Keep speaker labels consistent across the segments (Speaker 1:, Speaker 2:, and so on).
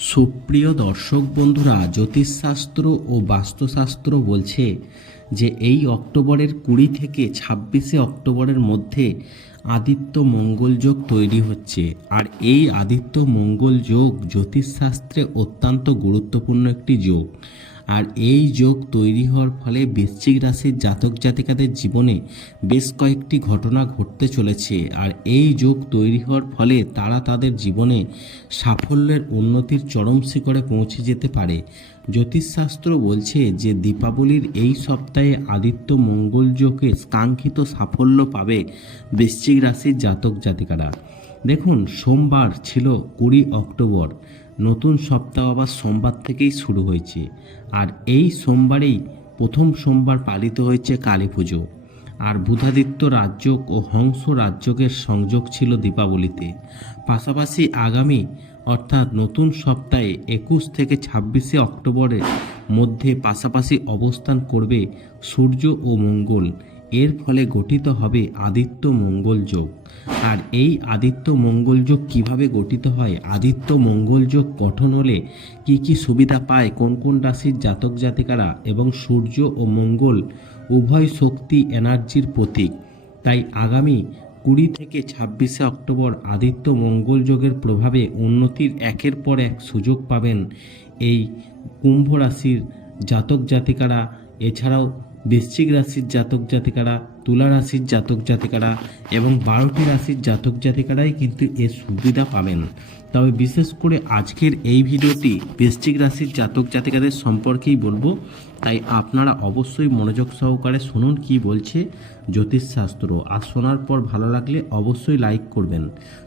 Speaker 1: সুপ্রিয় দর্শক বন্ধুরা, জ্যোতিষশাস্ত্র ও বাস্তুশাস্ত্র বলছে যে এই অক্টোবরের কুড়ি থেকে ছাব্বিশে অক্টোবরের মধ্যে আদিত্য মঙ্গল যোগ তৈরি হচ্ছে। আর এই আদিত্য মঙ্গল যোগ জ্যোতিষশাস্ত্রে অত্যন্ত গুরুত্বপূর্ণ একটি যোগ। আর এই যোগ তৈরি হওয়ার ফলে বৃশ্চিক রাশির জাতক জাতিকাদের জীবনে বেশ কয়েকটি ঘটনা ঘটতে চলেছে। আর এই যোগ তৈরি হওয়ার ফলে তারা তাদের জীবনে সাফল্যের উন্নতির চরম শিখরে পৌঁছে যেতে পারে। জ্যোতিষশাস্ত্র বলছে যে দীপাবলির এই সপ্তাহে আদিত্য মঙ্গল যোগে কাঙ্ক্ষিত সাফল্য পাবে বৃশ্চিক রাশির জাতক জাতিকারা। দেখুন, সোমবার ছিল কুড়ি অক্টোবর। নতুন সপ্তাহ আবার সোমবার থেকেই শুরু হয়েছে। আর এই সোমবারেই প্রথম সোমবার পালিত হয়েছে কালী পুজো। আর বুধাদিত্য রাজ্যক ও হংস রাজ্যকের সংযোগ ছিল দীপাবলিতে। পাশাপাশি আগামী, অর্থাৎ নতুন সপ্তাহে একুশ থেকে ছাব্বিশে অক্টোবরের মধ্যে পাশাপাশি অবস্থান করবে সূর্য ও মঙ্গল। এর ফলে গঠিত হবে আদিত্য মঙ্গল যোগ। আর এই আদিত্য মঙ্গল যোগ কীভাবে গঠিত হয়? আদিত্য মঙ্গল যোগ গঠন হলে কি কি সুবিধা পায়? কোন কোন রাশির জাতক জাতিকারা এবং সূর্য ও মঙ্গল উভয় শক্তি এনার্জির প্রতীক। তাই আগামী কুড়ি থেকে ছাব্বিশে অক্টোবর আদিত্য মঙ্গল যোগের প্রভাবে উন্নতির একের পর এক সুযোগ পাবেন এই কুম্ভ রাশির জাতক জাতিকারা। এছাড়াও বৃশ্চিক রাশির জাতক জাতিকারা, তুলা রাশির জাতক জাতিকারা এবং বারোটি রাশির জাতক জাতিকারাই কিন্তু এর সুবিধা পাবেন। তবে বিশেষ করে আজকের এই ভিডিওটি বৃশ্চিক রাশির জাতক জাতিকাদের সম্পর্কেই বলব। তাই আপনারা অবশ্যই মনোযোগ সহকারে শুনুন কি বলছে জ্যোতিষশাস্ত্র আর শোনার পর ভালো লাগলে অবশ্যই লাইক করবেন।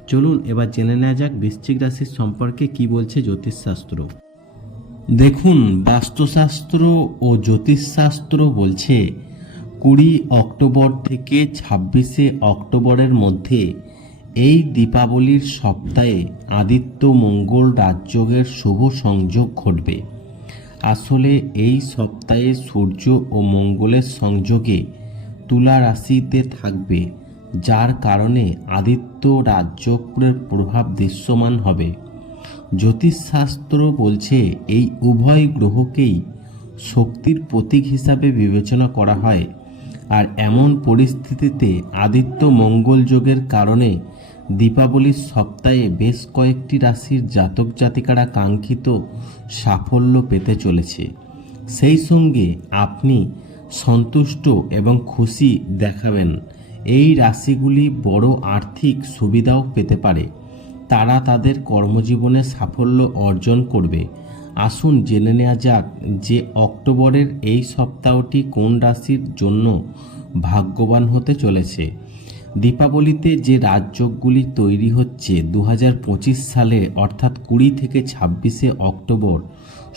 Speaker 1: চলুন এবার জেনে নেওয়া যাক বৃশ্চিক রাশির সম্পর্কে কি বলছে জ্যোতিষশাস্ত্র দেখুন, বাস্তুশাস্ত্র ও জ্যোতিষশাস্ত্র বলছে, কুড়ি অক্টোবর থেকে ছাব্বিশে অক্টোবরের মধ্যে এই দীপাবলির সপ্তাহে আদিত্য মঙ্গল রাজযোগের শুভ সংযোগ ঘটবে। আসলে এই সপ্তাহে সূর্য ও মঙ্গলের সংযোগে তুলা রাশিতে থাকবে, যার কারণে আদিত্য রাজযোগের প্রভাব দৃশ্যমান হবে। জ্যোতিষশাস্ত্র বলছে, এই উভয় গ্রহকেই শক্তির প্রতীক হিসাবে বিবেচনা করা হয়। আর এমন পরিস্থিতিতে আদিত্য মঙ্গল যোগের কারণে দীপাবলির সপ্তাহে বেশ কয়েকটি রাশির জাতক জাতিকারা কাঙ্ক্ষিত সাফল্য পেতে চলেছে। সেই সঙ্গে আপনি সন্তুষ্ট এবং খুশি দেখাবেন। এই রাশিগুলি বড় আর্থিক সুবিধাও পেতে পারে। তারা তাদের কর্মজীবনে সাফল্য অর্জন করবে। আসুন জেনে নেওয়া যাক যে অক্টোবরের এই সপ্তাহটি কোন রাশির জন্য ভাগ্যবান হতে চলেছে। দীপাবলিতে যে রাজযোগগুলি তৈরি হচ্ছে দু হাজার পঁচিশ সালে, অর্থাৎ কুড়ি থেকে ছাব্বিশে অক্টোবর,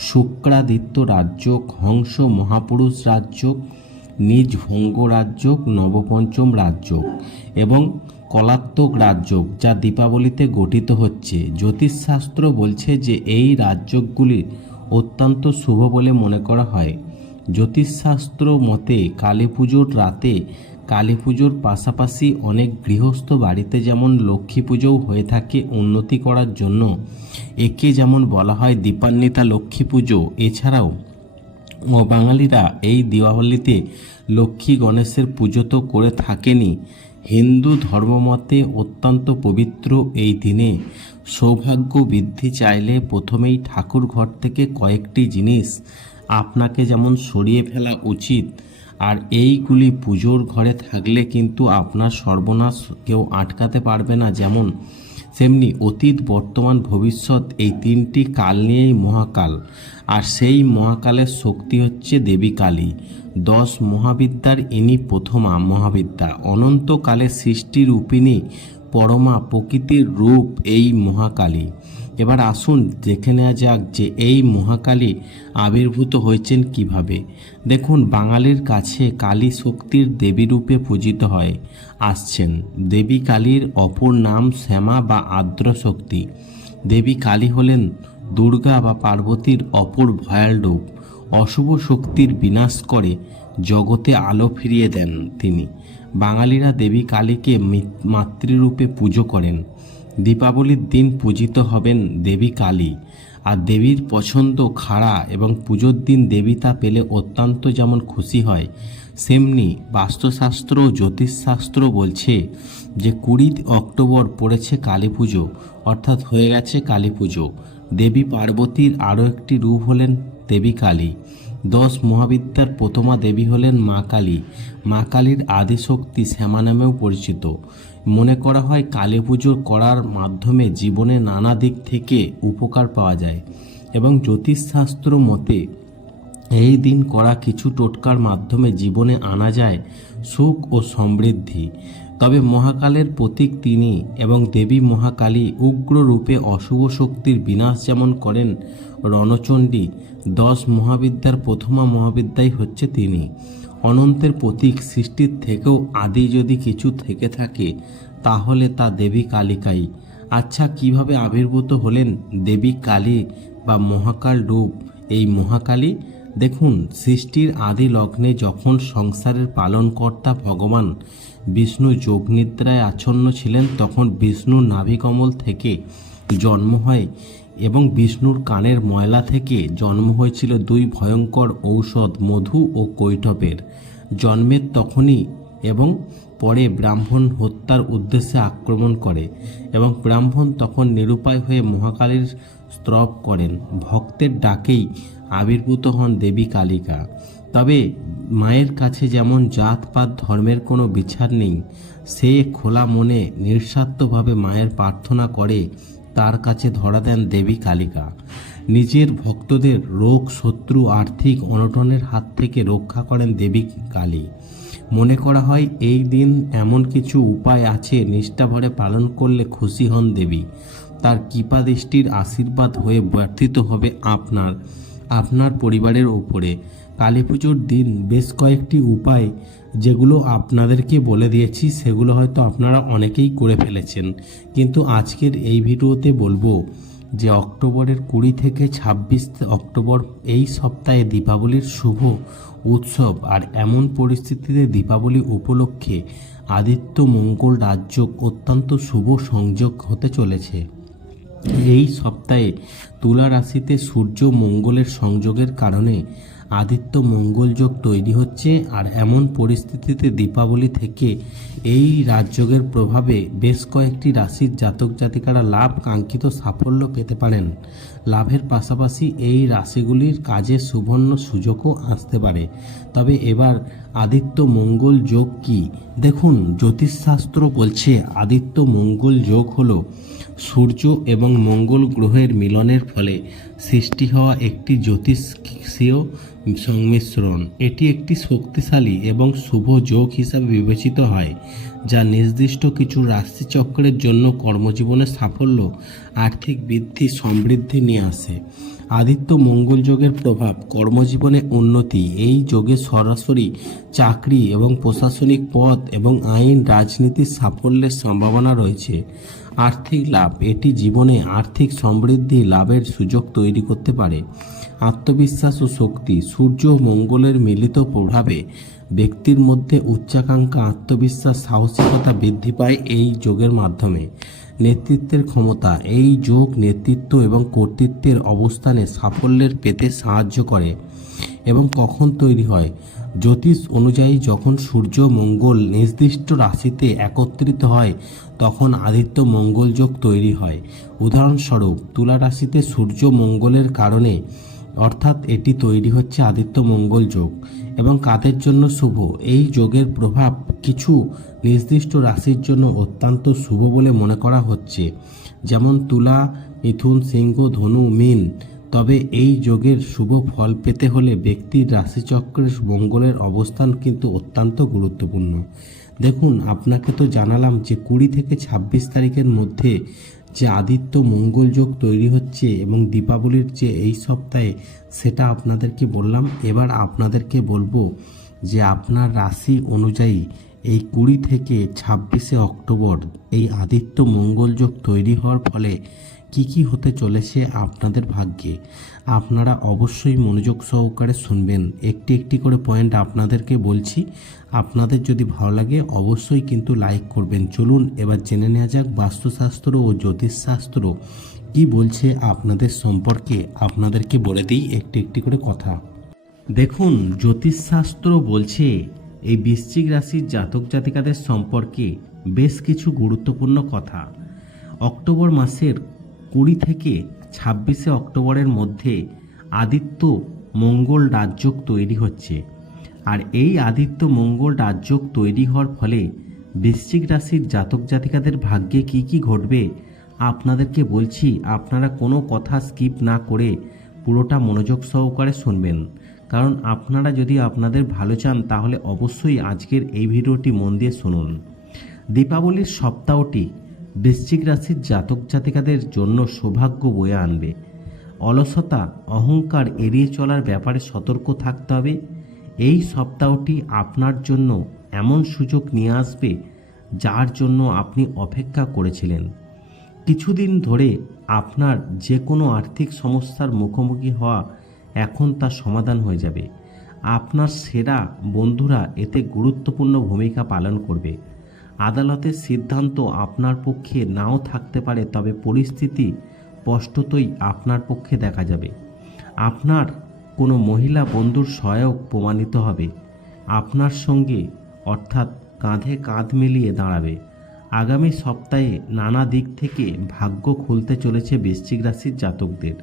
Speaker 1: শুক্রাদিত্য রাজযোগ, হংস মহাপুরুষ রাজযোগ, নিজ ভঙ্গ রাজযোগ, নবপঞ্চম রাজযোগ এবং কলাত্মক রাজযোগ যা দীপাবলিতে গঠিত হচ্ছে। জ্যোতিষশাস্ত্র বলছে যে এই রাজযোগগুলি অত্যন্ত শুভ বলে মনে করা হয়। জ্যোতিষশাস্ত্র মতে কালী পুজোর রাতে কালী পুজোর পাশাপাশি অনেক গৃহস্থ বাড়িতে যেমন লক্ষ্মী পুজোও হয়ে থাকে উন্নতি করার জন্য। একে যেমন বলা হয় দীপান্বিতা লক্ষ্মী পুজো। এছাড়াও ও বাঙালিরা এই দীপাবলিতে লক্ষ্মী গণেশের পুজো তো করে থাকেনি হিন্দু ধর্মমতে অত্যন্ত পবিত্র এই দিনে সৌভাগ্য বৃদ্ধি চাইলে প্রথমেই ঠাকুর ঘর থেকে কয়েকটি জিনিস আপনাকে যেমন সরিয়ে ফেলা উচিত, আর এইগুলি পুজোর ঘরে থাকলে কিন্তু আপনার সর্বনাশ কেউ আটকাতে পারবে না। যেমন তেমনি অতীত, বর্তমান, ভবিষ্যৎ এই তিনটি কাল নিয়েই মহাকাল। আর সেই মহাকালের শক্তি হচ্ছে দেবী কালী। দশ মহাবিদ্যার ইনি প্রথমা মহাবিদ্যা। অনন্তকালে সৃষ্টির রূপিণী পরমা প্রকৃতির রূপ এই মহাকালী। এবার আসুন দেখে নেওয়া যাক যে এই মহাকালী আবির্ভূত হয়েছেন কীভাবে। দেখুন, বাঙালির কাছে কালী শক্তির দেবী রূপে পূজিত হয়। আসছেন, দেবী কালীর অপর নাম শ্যামা বা আর্দ্র শক্তি। দেবী কালী হলেন দুর্গা বা পার্বতীর অপর ভয়াল রূপ। অশুভ শক্তির বিনাশ করে জগতে আলো ফিরিয়ে দেন তিনি। বাঙালিরা দেবী কালীকে মাতৃরূপে পুজো করেন। দীপাবলির দিন পূজিত হবেন দেবী কালী। আর দেবীর পছন্দ খাড়া এবং পুজোর দিন দেবী তা পেলে অত্যন্ত যেমন খুশি হয়, সেমনি বাস্তুশাস্ত্র ও জ্যোতিষশাস্ত্র বলছে যে কুড়ি অক্টোবর পড়েছে কালী পুজো, অর্থাৎ হয়ে গেছে কালী পুজো। দেবী পার্বতীর আরও একটি রূপ হলেন দেবী কালী। দশ মহাবিদ্যার প্রথমা দেবী হলেন মা কালী। মা কালীর আদিশক্তি শ্যামা নামেও পরিচিত। মনে করা হয় কালী পুজো করার মাধ্যমে জীবনে নানা দিক থেকে উপকার পাওয়া যায় এবং জ্যোতিষশাস্ত্র মতে এই দিন করা কিছু টোটকার মাধ্যমে জীবনে আনা যায় সুখ ও সমৃদ্ধি। তবে মহাকালের প্রতীক তিনি এবং দেবী মহাকালী উগ্র রূপে অশুভ শক্তির বিনাশ যেমন করেন রণচণ্ডী, দশ মহাবিদ্যার প্রথমা মহাবিদ্যাই হচ্ছে তিনি। অনন্তের প্রতীক সৃষ্টির থেকেও আদি যদি কিছু থেকে থাকে, তাহলে তা দেবী কালিকাই। আচ্ছা কীভাবে আবির্ভূত হলেন দেবী কালী বা মহাকাল রূপ এই মহাকালী? দেখুন, সৃষ্টির আদি লগ্নে যখন সংসারের পালনকর্তা ভগবান বিষ্ণু যোগনিদ্রায় আচ্ছন্ন ছিলেন, তখন বিষ্ণুর নাভিকমল থেকে জন্ম হয় এবং বিষ্ণুর কানের ময়লা থেকে জন্ম হয়েছিল দুই ভয়ঙ্কর ঔষধ, মধু ও কৈঠবের। জন্মের তখনই এবং পরে ব্রাহ্মণ হত্যার উদ্দেশ্যে আক্রমণ করে এবং ব্রাহ্মণ তখন নিরুপায় হয়ে মহাকালীর স্তব করেন। ভক্তের ডাকেই আবির্ভূত হন দেবী কালিকা। তবে মায়ের কাছে যেমন জাতপাত ধর্মের কোনো বিচার নেই, সে খোলা মনে নিঃস্বার্থভাবে মায়ের প্রার্থনা করে তার কাছে ধরা দেন দেবী কালিকা। নিজের ভক্তদের রোগ, শত্রু, আর্থিক অনটনের হাত থেকে রক্ষা করেন দেবী কালী। মনে করা হয়, এই দিন এমন কিছু উপায় আছে নিষ্ঠাভরে পালন করলে খুশি হন দেবী। তার কৃপা দৃষ্টির আশীর্বাদ হয়ে বর্ধিত হবে আপনার আপনার পরিবারের ওপরে কালী পুজোর দিন বেশ কয়েকটি উপায় যেগুলো আপনাদেরকে বলে দিয়েছি, সেগুলো হয়তো আপনারা অনেকেই করে ফেলেছেন। কিন্তু আজকের এই ভিডিওতে বলব যে অক্টোবরের কুড়ি থেকে ছাব্বিশ অক্টোবর এই সপ্তাহে দীপাবলির শুভ উৎসব আর এমন পরিস্থিতিতে দীপাবলি উপলক্ষে আদিত্য মঙ্গল রাজ্য অত্যন্ত শুভ সংযোগ হতে চলেছে। এই সপ্তাহে তুলা রাশিতে সূর্য মঙ্গলের সংযোগের কারণে আদিত্য মঙ্গল যোগ তৈরি হচ্ছে আর এমন পরিস্থিতিতে দীপাবলি থেকে এই রাজযোগের প্রভাবে বেশ কয়েকটি রাশির জাতক জাতিকারা লাভ কাঙ্ক্ষিত সাফল্য পেতে পারেন। লাভের পাশাপাশি এই রাশিগুলির কাজে সুবর্ণ সুযোগও আসতে পারে। তবে এবার আদিত্য মঙ্গল যোগ কি? দেখুন, জ্যোতিষশাস্ত্র বলছে আদিত্য মঙ্গল যোগ হলো সূর্য এবং মঙ্গল গ্রহের মিলনের ফলে সৃষ্টি হওয়া একটি জ্যোতিষীয় সংমিশ্রণ। এটি একটি শক্তিশালী এবং শুভ যোগ হিসাবে বিবেচিত হয়, যা নির্দিষ্ট কিছু রাশিচক্রের জন্য কর্মজীবনের সাফল্য, আর্থিক বৃদ্ধি, সমৃদ্ধি নিয়ে আসে। আদিত্য মঙ্গল যোগের প্রভাব কর্মজীবনে উন্নতি। এই যোগে সরাসরি চাকরি এবং প্রশাসনিক পদ এবং আইন রাজনীতির সাফল্যের সম্ভাবনা রয়েছে। আর্থিক লাভ। এটি জীবনে আর্থিক সমৃদ্ধি লাভের সুযোগ তৈরি করতে পারে। আত্মবিশ্বাস ও শক্তি, সূর্য মঙ্গলের মিলিত প্রভাবে ব্যক্তির মধ্যে উচ্চাকাঙ্ক্ষা, আত্মবিশ্বাস, সাহসিকতা বৃদ্ধি পায় এই যোগের মাধ্যমে। নেতৃত্বের ক্ষমতা, এই যোগ নেতৃত্ব এবং কর্তৃত্বের অবস্থানে সাফল্যের পেতে সাহায্য করে এবং কখন তৈরি হয়? জ্যোতিষ অনুযায়ী যখন সূর্য মঙ্গল নির্দিষ্ট রাশিতে একত্রিত হয়, তখন আদিত্য মঙ্গল যোগ তৈরি হয়। উদাহরণস্বরূপ, তুলা রাশিতে সূর্য মঙ্গলের কারণে, অর্থাৎ এটি তৈরি হচ্ছে আদিত্য মঙ্গল যোগ। এবং কাদের জন্য শুভ? এই যোগের প্রভাব কিছু নির্দিষ্ট রাশির জন্য অত্যন্ত শুভ বলে মনে করা হচ্ছে। যেমন তুলা, মিথুন, সিংহ, ধনু, মিন তবে এই যোগের শুভ ফল পেতে হলে ব্যক্তির রাশিচক্রের মঙ্গলের অবস্থান কিন্তু অত্যন্ত গুরুত্বপূর্ণ। দেখুন, আপনাকে তো জানালাম যে কুড়ি থেকে ছাব্বিশ তারিখের মধ্যে যে আদিত্য মঙ্গল যোগ তৈরি হচ্ছে এবং দীপাবলির যে এই সপ্তাহে, সেটা আপনাদেরকে বললাম। এবার আপনাদেরকে বলব যে আপনার রাশি অনুযায়ী এই কুড়ি থেকে ছাব্বিশে অক্টোবর এই আদিত্য মঙ্গল যোগ তৈরি হওয়ার ফলে কি কি হতে চলেছে আপনাদের ভাগ্যে? আপনারা অবশ্যই মনোযোগ সহকারে শুনবেন। একটি একটি করে পয়েন্ট আপনাদেরকে বলছি। আপনাদের যদি ভালো লাগে অবশ্যই কিন্তু লাইক করবেন। চলুন এবার জেনে নেওয়া যাক বাস্তুশাস্ত্র ও জ্যোতিষশাস্ত্র কি বলছে আপনাদের সম্পর্কে। আপনাদেরকে বলে দিই একটি একটি করে কথা। দেখুন, জ্যোতিষশাস্ত্র বলছে, এই বৃশ্চিক রাশির জাতক জাতিকাদের সম্পর্কে বেশ কিছু গুরুত্বপূর্ণ কথা। অক্টোবর মাসের কুড়ি থেকে ছাব্বিশে অক্টোবরের মধ্যে আদিত্য মঙ্গল রাজযোগ তৈরি হচ্ছে। আর এই আদিত্য মঙ্গল রাজযোগ তৈরি হওয়ার ফলে বৃশ্চিক রাশির জাতক জাতিকাদের ভাগ্যে কি কি ঘটবে আপনাদেরকে বলছি, আপনারা কোনো কথা স্কিপ না করে পুরোটা মনোযোগ সহকারে শুনবেন। কারণ আপনারা যদি আপনাদের ভালো চান, তাহলে অবশ্যই আজকের এই ভিডিওটি মন দিয়ে শুনুন। দীপাবলির সপ্তাহটি বৃশ্চিক রাশির জাতক জাতিকাদের জন্য সৌভাগ্য বয়ে আনবে। অলসতা, অহংকার এড়িয়ে চলার ব্যাপারে সতর্ক থাকতে হবে। এই সপ্তাহটি আপনার জন্য এমন সুযোগ নিয়ে আসবে যার জন্য আপনি অপেক্ষা করেছিলেন। কিছুদিন ধরে আপনার যে কোনো আর্থিক সমস্যার মুখোমুখি হওয়া এখন তা সমাধান হয়ে যাবে। আপনার সেরা বন্ধুরা এতে গুরুত্বপূর্ণ ভূমিকা পালন করবে। আদালতের সিদ্ধান্ত আপনার পক্ষে নাও থাকতে পারে, তবে পরিস্থিতি স্পষ্টতই আপনার পক্ষে দেখা যাবে। আপনার কোনো মহিলা বন্ধুর সহায়ক প্রমাণিত হবে। আপনার সঙ্গে অর্থাৎ কাঁধে কাঁধ মিলিয়ে দাঁড়াবে। আগামী সপ্তাহে নানা দিক থেকে ভাগ্য খুলতে চলেছে বৃশ্চিক রাশির জাতকদের।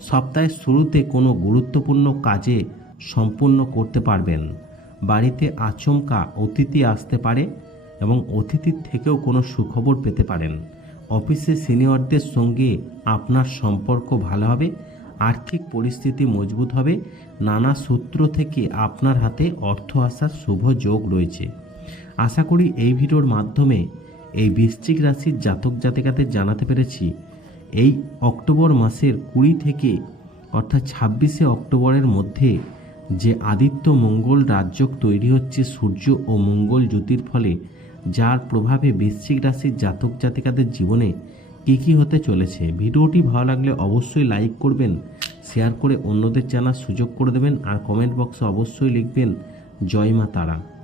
Speaker 1: সপ্তাহের শুরুতে কোনো গুরুত্বপূর্ণ কাজে সম্পূর্ণ করতে পারবেন। বাড়িতে আচমকা অতিথি আসতে পারে। এবং অতিথির থেকেও কোনো সুখবর পেতে পারেন। অফিসে সিনিয়রদের সঙ্গে আপনার সম্পর্ক ভালো হবে, আর্থিক পরিস্থিতি মজবুত হবে, নানা সূত্র থেকে আপনার হাতে অর্থ আসার শুভ যোগ রয়েছে। আশা করি এই ভিডিওর মাধ্যমে এই বৃশ্চিক রাশির জাতক জাতিকাদের জানাতে পেরেছি। এই অক্টোবর মাসের কুড়ি থেকে অর্থাৎ ছাব্বিশে অক্টোবরের মধ্যে যে আদিত্য মঙ্গল রাজ্যক তৈরি হচ্ছে সূর্য ও মঙ্গল জ্যোতির ফলে যার প্রভাবে বৃশ্চিক রাশির জাতক জাতিকাদের জীবনে কী কী হতে চলেছে। ভিডিওটি ভালো লাগলে অবশ্যই লাইক করবেন, শেয়ার করে অন্যদের জানার সুযোগ করে দেবেন, আর কমেন্ট বক্সে অবশ্যই লিখবেন, জয় মা তারা।